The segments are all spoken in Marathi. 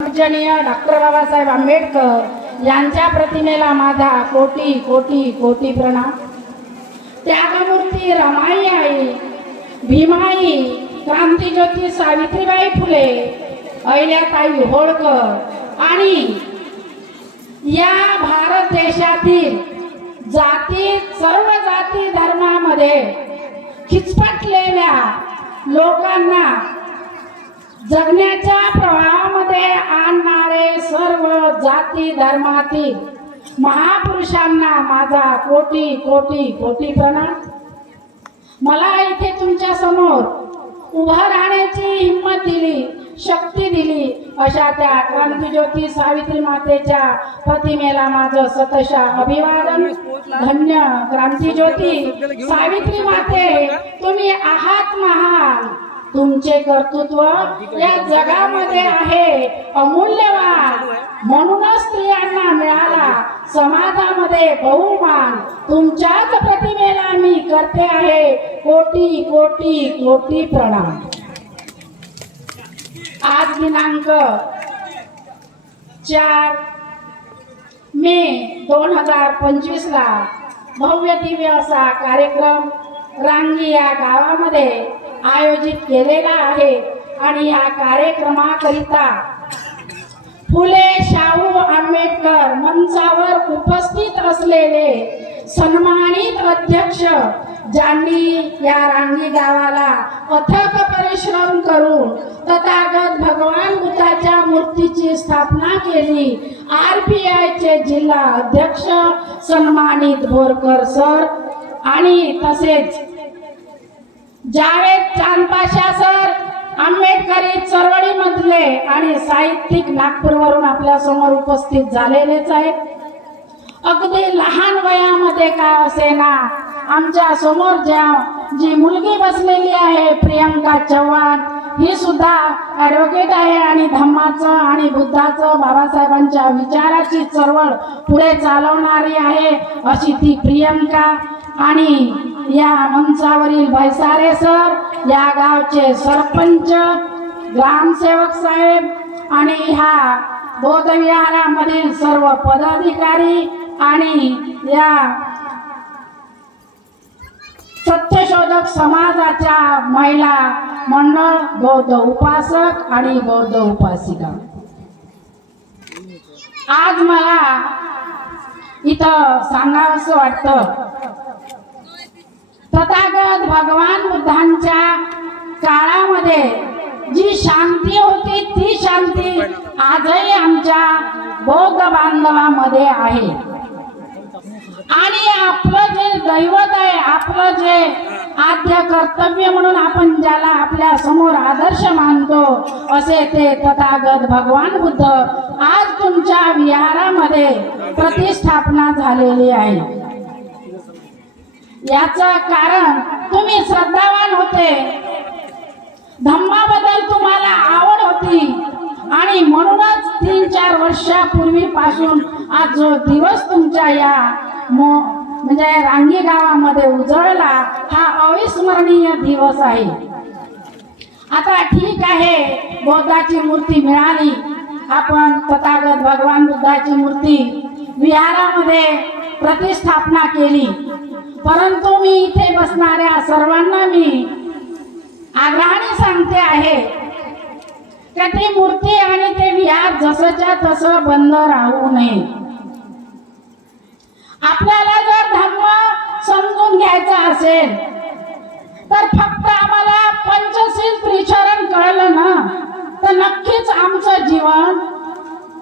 पूजनीय डॉक्टर बाबासाहेब आंबेडकर यांच्या प्रतिमेला माझा कोटी कोटी कोटी प्रणाम। त्यागमूर्ती रमाई आई, भीमाई, क्रांतिज्योती सावित्रीबाई फुले, अहिल्याताई होळकर आणि या भारत देशातील सर्व जाती धर्मामध्ये खिचपटलेल्या लोकांना जगण्याच्या प्रवाहामध्ये आणणारे सर्व जाती धर्मातील महापुरुषांना माझा कोटी कोटी कोटी प्रणाम। मला इथे तुमच्या समोर उभं राहण्याची हिंमत दिली, शक्ती दिली अशा त्या क्रांतिज्योती सावित्री मातेच्या प्रतिमेला माझं सतशः अभिवादन। धन्य क्रांतिज्योती सावित्री माते, तुम्ही आहात महान। तुमचे कर्तृत्व या जगामध्ये आहे अमूल्यवान, म्हणूनच स्त्रियांना मिळाला समाजामध्ये बहुमान। तुमच्याच प्रतिमेला मी करते आहे कोटी कोटी कोटी प्रणाम। आज दिनांक 4 मे 2025 ला भव्य दिव्य असा कार्यक्रम रांगी या गावामध्ये आयोजित केलेला आहे आणि या कार्यक्रमाकरिता फुले शाहू आंबेडकर मंचावर उपस्थित असलेले सन्मानित अध्यक्ष, ज्यांनी या रांगी गावाला अथक परिश्रम करून तथागत भगवान बुद्धाच्या मूर्तीची स्थापना केली, RPI चे जिल्हा अध्यक्ष सन्मानित बोरकर सर आणि तसेच जावेद चांदपाशा सर, आंबेडकरी चळवळीमधले आणि साहित्यिक नागपूरवरून आपल्या समोर उपस्थित झालेलेच आहेत। अगदी लहान वयामध्ये का असेना आमच्या समोर जी मुलगी बसलेली आहे प्रियंका चव्हाण, ही सुद्धा ॲडव्होकेट आहे आणि धम्माचं आणि बुद्धाचं बाबासाहेबांच्या विचाराची चळवळ पुढे चालवणारी आहे अशी ती प्रियंका। आणि या मंचावरील भैसारे सर, या गावचे सरपंच, ग्रामसेवक साहेब आणि ह्या बौद्धविहारामधील सर्व पदाधिकारी आणि या सत्यशोधक समाजाच्या महिला मंडळ, बौद्ध उपासक आणि बौद्ध उपासिका, आज मला इथं सांगावंसं वाटतं, तथागत भगवान बुद्धांच्या काळामध्ये जी शांती होती ती शांती आजही आमच्या बौद्ध बांधवामध्ये आहे। आणि आपलं जे दैवत आहे, आपलं जे आद्य कर्तव्य म्हणून आपण ज्याला आपल्या समोर आदर्श मानतो असे ते तथागत भगवान बुद्ध आज तुमच्या विहारामध्ये प्रतिष्ठापना झालेली आहे। याचं कारण तुम्ही श्रद्धावान होते, धम्माबद्दल तुम्हाला आवड होती आणि म्हणूनच 3-4 वर्षापूर्वीपासून आज जो दिवस तुमच्या या म्हणजे रांगी गावामध्ये उजळला हा अविस्मरणीय दिवस आहे। आता ठीक आहे, बौद्धाची मूर्ती मिळाली, आपण तथागत भगवान बुद्धाची मूर्ती विहारामध्ये प्रतिष्ठापना केली, परंतु मी इथे बसणाऱ्या सर्वांना मी आग्रहाने सांगते आहे की ती मूर्ती आणि ते विहार जसंच्या तसं बंद राहू नये। आपल्याला जर धर्म समजून घ्यायचा असेल तर फक्त आम्हाला पंचशील त्रिचरण कळलं ना तर नक्कीच आमचं जीवन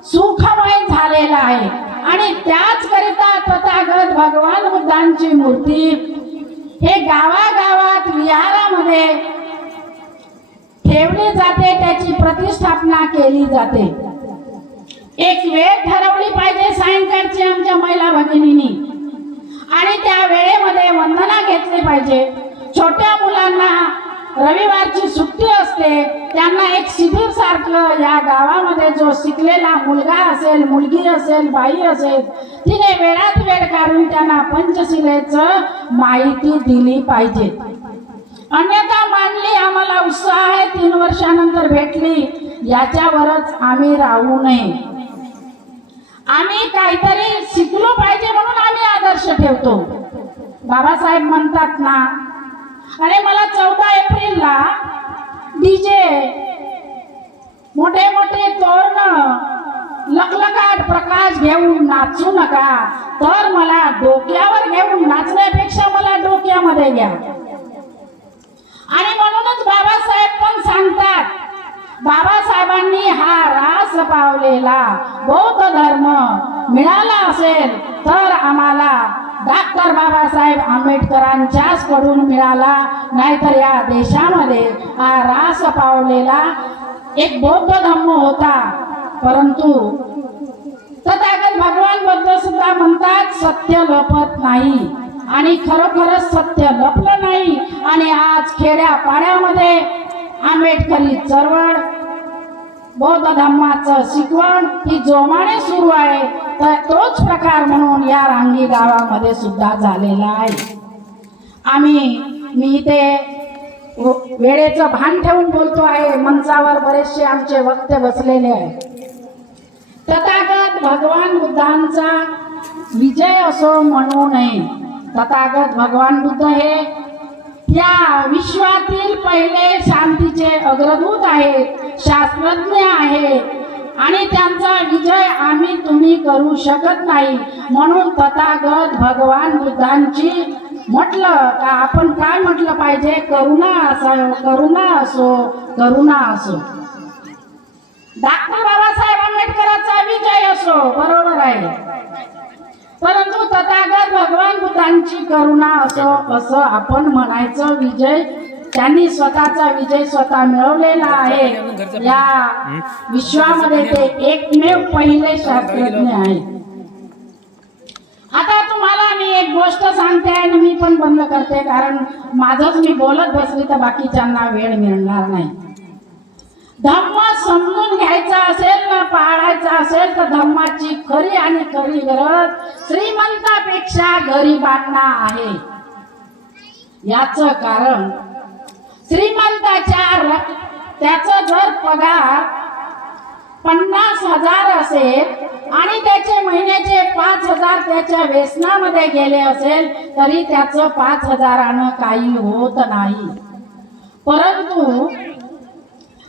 सुखमय झालेलं आहे। आणि त्याचकरिता तथागत भगवान बुद्धांची मूर्ती हे गावागावात विहारामध्ये ठेवली जाते, त्याची प्रतिष्ठापना केली जाते। एक वेळ ठरवली पाहिजे सायंकाळची आमच्या महिला भगिनींनी आणि त्या वेळेमध्ये वंदना घेतली पाहिजे। छोट्या मुलांना रविवारची सुट्टी असते, त्यांना एक शिबिर सारखं या गावामध्ये जो शिकलेला मुलगा असेल, मुलगी असेल, बाई असेल, तिने वेळात वेळ काढून त्यांना पंचशिलेचं माहिती दिली पाहिजे। अन्यथा मानली आम्हाला उत्साह आहे 3 वर्षानंतर भेटली, याच्यावरच आम्ही राहू नये. आम्ही काहीतरी शिकलो पाहिजे म्हणून आम्ही आदर्श ठेवतो. बाबासाहेब म्हणतात ना, आणि मला 14 एप्रिलला डीजे, मोठे मोठे तोरण, लखलखाट प्रकाश घेऊन नाचू नका, तर मला डोक्यावर घेऊन नाचण्यापेक्षा मला डोक्यामध्ये घ्या. आणि म्हणूनच बाबासाहेब पण सांगतात, बाबासाहेबांनी हा रास पावलेला बौद्ध धर्म मिळाला असेल तर आम्हाला डॉक्टर बाबासाहेब आंबेडकरांच्याच कडून मिळाला, नाहीतर या देशामध्ये हा रास पावलेला एक बौद्ध धर्म होता. परंतु तथागत भगवान बुद्ध सुद्धा म्हणतात, सत्य लपत नाही. आणि खरोखरच सत्य लपलं नाही. आणि आज खेड्या पाड्यामध्ये आंबेडकरी चळवळ, बौद्ध धर्माचं शिकवण ही जोमाने सुरू आहे. तर तोच प्रकार म्हणून या रांगी गावामध्ये सुद्धा झालेला आहे. मी इथे वेळेचं भान ठेवून बोलतो आहे. मंचावर बरेचसे आमचे वक्ते बसलेले आहेत. तथागत भगवान बुद्धांचा विजय असो म्हणू नये. तथागत भगवान बुद्ध हे या विश्वातील पहिले शांतीचे अग्रदूत आहेत, शास्त्रज्ञ आहेत. आणि त्यांचा विजय आम्ही तुम्ही करू शकत नाही. म्हणून तथागत भगवान बुद्धांची म्हटलं का आपण काय म्हटलं पाहिजे, करुणा असो. डॉक्टर बाबासाहेब आंबेडकरांचा विजय असो, बरोबर आहे. परंतु तथागत भगवान बुद्धांची करुणा असो असं आपण म्हणायचं. विजय त्यांनी स्वतःचा विजय स्वतः मिळवलेला आहे. या विश्वामध्ये ते एकमेव पहिले शास्त्रज्ञ आहेत. आता तुम्हाला मी एक गोष्ट सांगते आणि मी पण बंद करते, कारण माझंच मी बोलत बसली तर बाकीच्यांना वेळ मिळणार नाही. धम्म समजून घ्यायचा असेल ना, पाळायचा असेल तर धम्माची खरी आणि खरी गरज श्रीमंतापेक्षा गरिबांना आहे. याचं कारण श्रीमंताच्या त्याचा जर पगार 50,000 असेल आणि त्याचे महिन्याचे 5,000 त्याच्या व्यसनामध्ये गेले असेल तरी त्याचं 5,000नं काही होत नाही. परंतु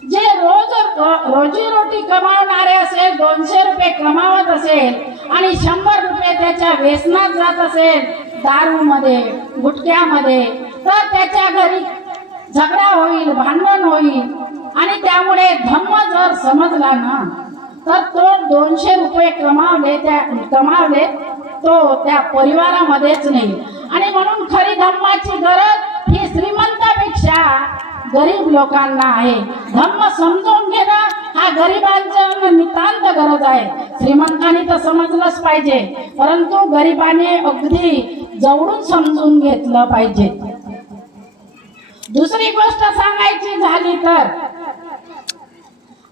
जे रोजीरोटी कमावणारे असेल, 200 रुपये कमावत असेल आणि 100 रुपये त्याच्या व्यसनात जात असेल, दारूमध्ये, गुटख्यामध्ये, तर त्याच्या घरी झगडा होईल, भांडण होईल. आणि त्यामुळे धम्म जर समजला ना तर तो 200 रुपये कमावले तो त्या परिवारामध्येच नाही. आणि म्हणून खरी धम्माची गरज ही श्रीमंतापेक्षा गरीब लोकांना आहे. धम्म समजून घेणं हा गरिबांचा नितांत गरज आहे. श्रीमंतांनी तर समजलंच पाहिजे, परंतु गरिबाने अगदी जवळून समजून घेतलं पाहिजे. दुसरी गोष्ट सांगायची झाली तर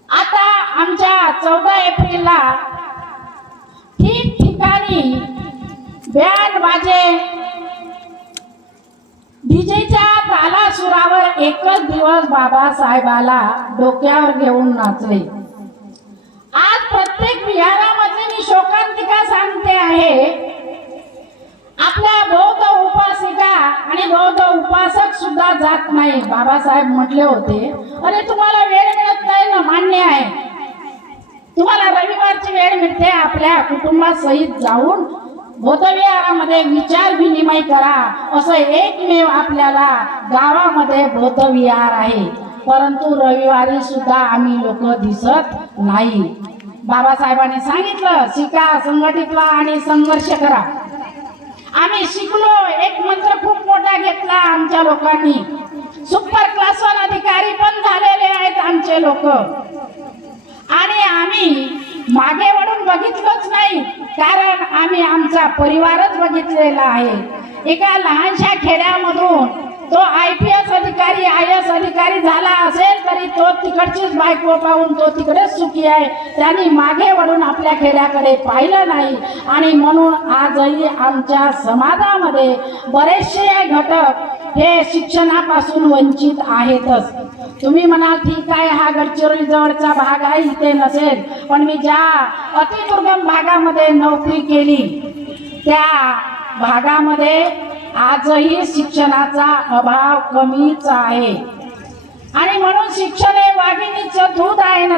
आता आमच्या 14 एप्रिलला ठिकठिकाणी बँड बाजे डीजेच्या तालासुरावर एकच दिवस बाबासाहेबाला डोक्यावर घेऊन नाचले. आज प्रत्येक विहारामध्ये मी शोकांतिका सांगते आहे. आपल्या बौद्ध उपासिका आणि बौद्ध उपासक सुद्धा जात नाही. बाबासाहेब म्हटले होते, अरे तुम्हाला वेळ मिळत नाही ना, मान्य आहे. तुम्हाला रविवारची वेळ मिळते, आपल्या कुटुंबासहित जाऊन बौद्ध विहारामध्ये विचार विनिमय करा. असं एकमेव आपल्याला गावामध्ये बौद्ध विहार आहे. परंतु रविवारी सुद्धा आम्ही लोक दिसत नाही. बाबासाहेबांनी सांगितलं, शिका, संघटित व्हा आणि संघर्ष करा. आम्ही शिकलो. एक मंत्र खूप मोठा घेतला आमच्या लोकांनी. सुपर क्लास 1 अधिकारी पण झालेले आहेत आमचे लोक. आणि आम्ही मागे वळून बघितलंच नाही, कारण आम्ही आमचा परिवारच बघितलेला आहे. एका लहानशा खेड्यामधून तो IPS अधिकारी, IAS अधिकारी झाला असेल तरी तो तिकडचीच बायको पाहून तो तिकडेच सुखी आहे. त्यांनी मागे वळून आपल्या खेड्याकडे पाहिलं नाही. आणि म्हणून आजही आमच्या समाजामध्ये बरेचसे घटक हे शिक्षणापासून वंचित आहेतच. तुम्ही म्हणा ठीक आहे, हा गडचिरोली जवळचा भाग आहे, इथे नसेल, पण मी ज्या अतिदुर्गम भागामध्ये नोकरी केली त्या भागामध्ये आजही शिक्षणाचा अभाव कमीच आहे. आणि म्हणून शिक्षण हे वाघिणीचं दूध आहे ना.